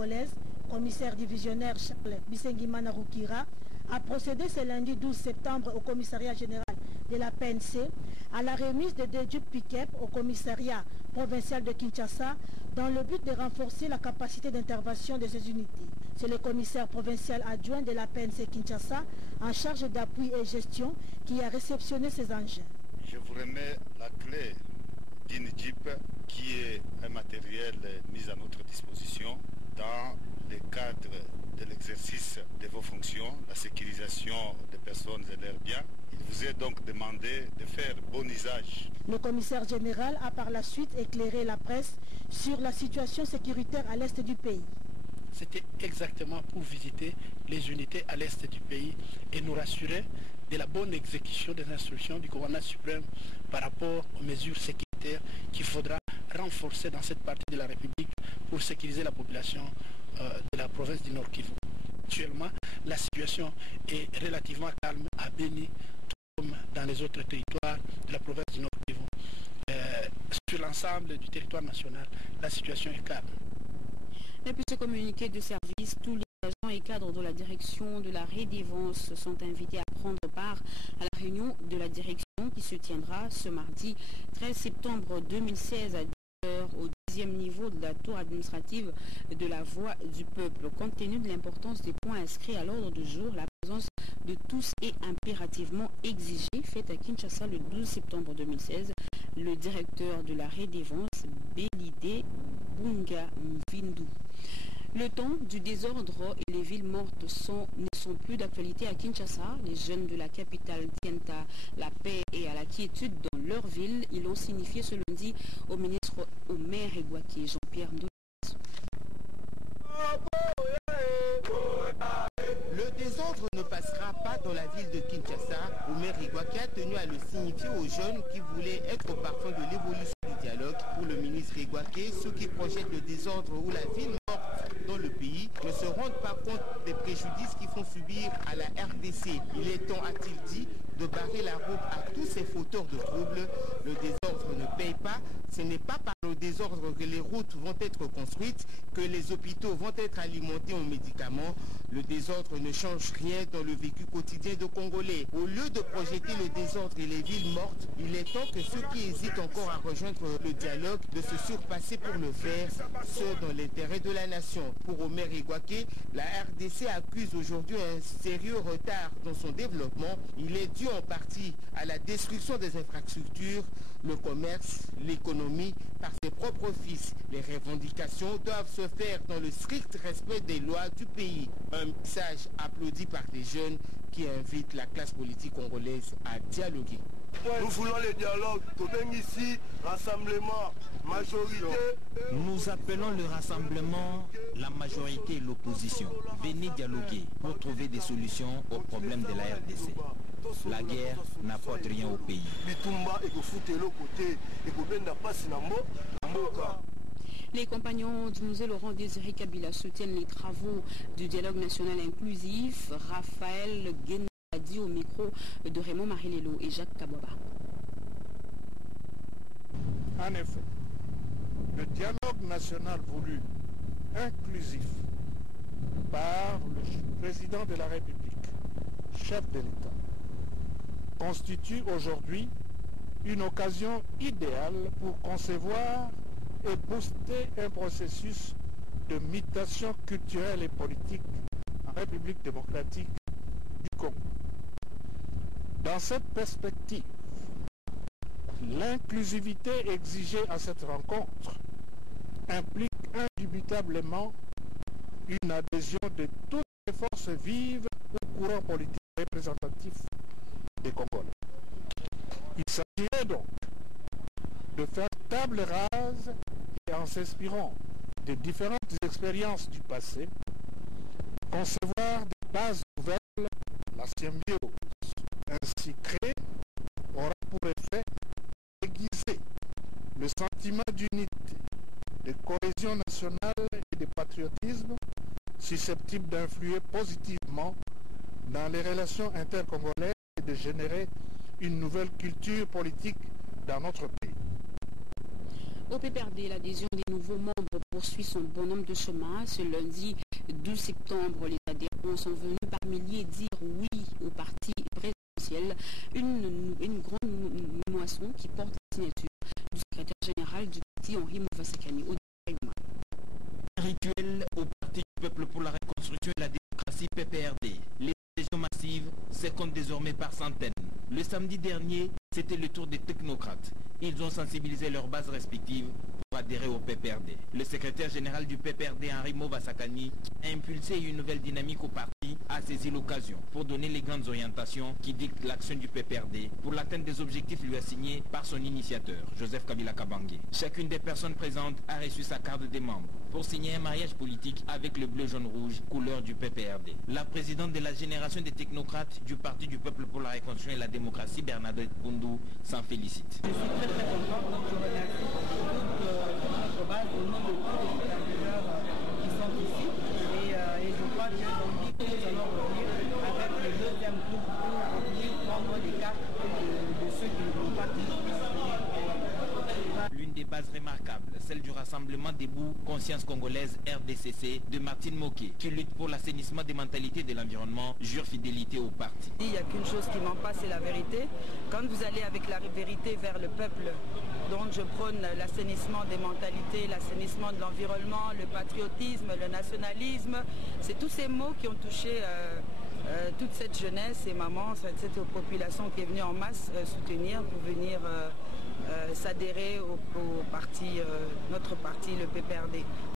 congolaise, commissaire divisionnaire Charles Bisengimana Rukira, a procédé ce lundi 12 septembre au commissariat général de la PNC à la remise de 2 Jeep pick-up au commissariat provincial de Kinshasa dans le but de renforcer la capacité d'intervention de ces unités. C'est le commissaire provincial adjoint de la PNC Kinshasa en charge d'appui et gestion qui a réceptionné ces engins. Je vous remets la clé d'une Jeep qui est un matériel mis à notre disposition dans le cadre de l'exercice de vos fonctions, la sécurisation des personnes et leurs biens. Il vous est donc demandé de faire bon usage. Le commissaire général a par la suite éclairé la presse sur la situation sécuritaire à l'est du pays. C'était exactement pour visiter les unités à l'est du pays et nous rassurer de la bonne exécution des instructions du commandant suprême par rapport aux mesures sécuritaires qu'il faudra renforcer dans cette partie de la République pour sécuriser la population de la province du Nord Kivu. Actuellement, la situation est relativement calme à Beni, comme dans les autres territoires de la province du Nord Kivu. Sur l'ensemble du territoire national, la situation est calme. Et puis ce communiqué de service, tous les agents et cadres de la direction de la Redevance sont invités à prendre part à la réunion de la direction qui se tiendra ce mardi 13 septembre 2016 à 10h au 10e niveau de la tour administrative de la Voix du Peuple. Compte tenu de l'importance des points inscrits à l'ordre du jour, la présence de tous est impérativement exigée. Faite à Kinshasa le 12 septembre 2016, le directeur de la Redevance, Belide Bunga Mvindu. Le temps du désordre et les villes mortes ne sont plus d'actualité à Kinshasa. Les jeunes de la capitale tiennent à la paix et à la quiétude dans leur ville. Ils l'ont signifié ce lundi au ministre Omer Egwaki, Jean-Pierre Ndoulas. Le désordre ne passera pas dans la ville de Kinshasa. Omer Egwaki a tenu à le signifier aux jeunes qui voulaient être au parfum de l'évolution du dialogue. Pour le ministre Egwaki, ceux qui projettent le désordre ou la ville morte dans le pays ne se rendent pas compte des préjudices qu'ils font subir à la RDC. Il est temps, a-t-il dit, de barrer la route à tous ces fauteurs de troubles. Le désordre ne paye pas. Ce n'est pas par le désordre que les routes vont être construites, que les hôpitaux vont être alimentés en médicaments. Le désordre ne change rien dans le vécu quotidien de Congolais. Au lieu de projeter le désordre et les villes mortes, il est temps que ceux qui hésitent encore à rejoindre le dialogue de se surpasser pour le faire, ce dans l'intérêt de la nation. Pour Omer Egwaki, la RDC accuse aujourd'hui un sérieux retard dans son développement. Il est dû en partie à la destruction des infrastructures, le commerce, l'économie, par ses propres fils. Les revendications doivent se faire dans le strict respect des lois du pays. Un message applaudi par des jeunes qui invitent la classe politique congolaise à dialoguer. Nous voulons le dialogue. Ici, rassemblement, majorité. Nous appelons le rassemblement, la majorité et l'opposition. Venez dialoguer pour trouver des solutions aux problèmes de la RDC. La guerre n'apporte rien au pays. Les compagnons du musée Laurent Désiré Kabila soutiennent les travaux du dialogue national inclusif. Raphaël Guéna a dit au micro de Raymond Marilelo et Jacques Kabouaba. En effet, le dialogue national voulu inclusif par le président de la République, chef de l'État, constitue aujourd'hui une occasion idéale pour concevoir et booster un processus de mutation culturelle et politique en République démocratique du Congo. Dans cette perspective, l'inclusivité exigée à cette rencontre implique indubitablement une adhésion de toutes les forces vives au courant politique représentatif des Congolais. Il s'agirait donc de faire table rase et en s'inspirant des différentes expériences du passé, concevoir des bases nouvelles, la symbiose ainsi créée aura pour effet d'aiguiser le sentiment d'unité, de cohésion nationale et de patriotisme susceptible d'influer positivement dans les relations intercongolaises et de générer une nouvelle culture politique dans notre pays. Au PPRD, l'adhésion des nouveaux membres poursuit son bonhomme de chemin. Ce lundi 12 septembre, les adhérents sont venus par milliers dire oui au parti présidentiel. Une grande moisson qui porte la signature du secrétaire général du parti, Henri Mouvasakani. Un rituel au Parti du Peuple pour la Reconstruction et la Démocratie PPRD. Les adhésions massives se comptent désormais par centaines. Le samedi dernier, c'était le tour des technocrates. Ils ont sensibilisé leurs bases respectives pour adhérer au PPRD. Le secrétaire général du PPRD, Henri Mouvasakani, a impulsé une nouvelle dynamique au parti, a saisi l'occasion pour donner les grandes orientations qui dictent l'action du PPRD pour l'atteinte des objectifs lui assignés par son initiateur, Joseph Kabila Kabange. Chacune des personnes présentes a reçu sa carte des membres pour signer un mariage politique avec le bleu-jaune-rouge, couleur du PPRD. La présidente de la génération des technocrates du Parti du Peuple pour la Reconstruction et la Démocratie, Bernadette Poundou, s'en félicite. Je suis très contente, donc je remercie toute notre base au nom de tous les leaders qui sont ici et je crois bien que nous allons revenir avec le deuxième groupe pour venir prendre des cartes de ceux qui ne vont pas L'une des bases remarquables, celle du Rassemblement Debout Conscience Congolaise RDCC de Martine Moké, qui lutte pour l'assainissement des mentalités de l'environnement, jure fidélité au parti. Il n'y a qu'une chose qui ne manque pas, c'est la vérité. Quand vous allez avec la vérité vers le peuple, dont je prône l'assainissement des mentalités, l'assainissement de l'environnement, le patriotisme, le nationalisme, c'est tous ces mots qui ont touché toute cette jeunesse et maman, cette population qui est venue en masse soutenir pour venir s'adhérer au parti, notre parti, le PPRD.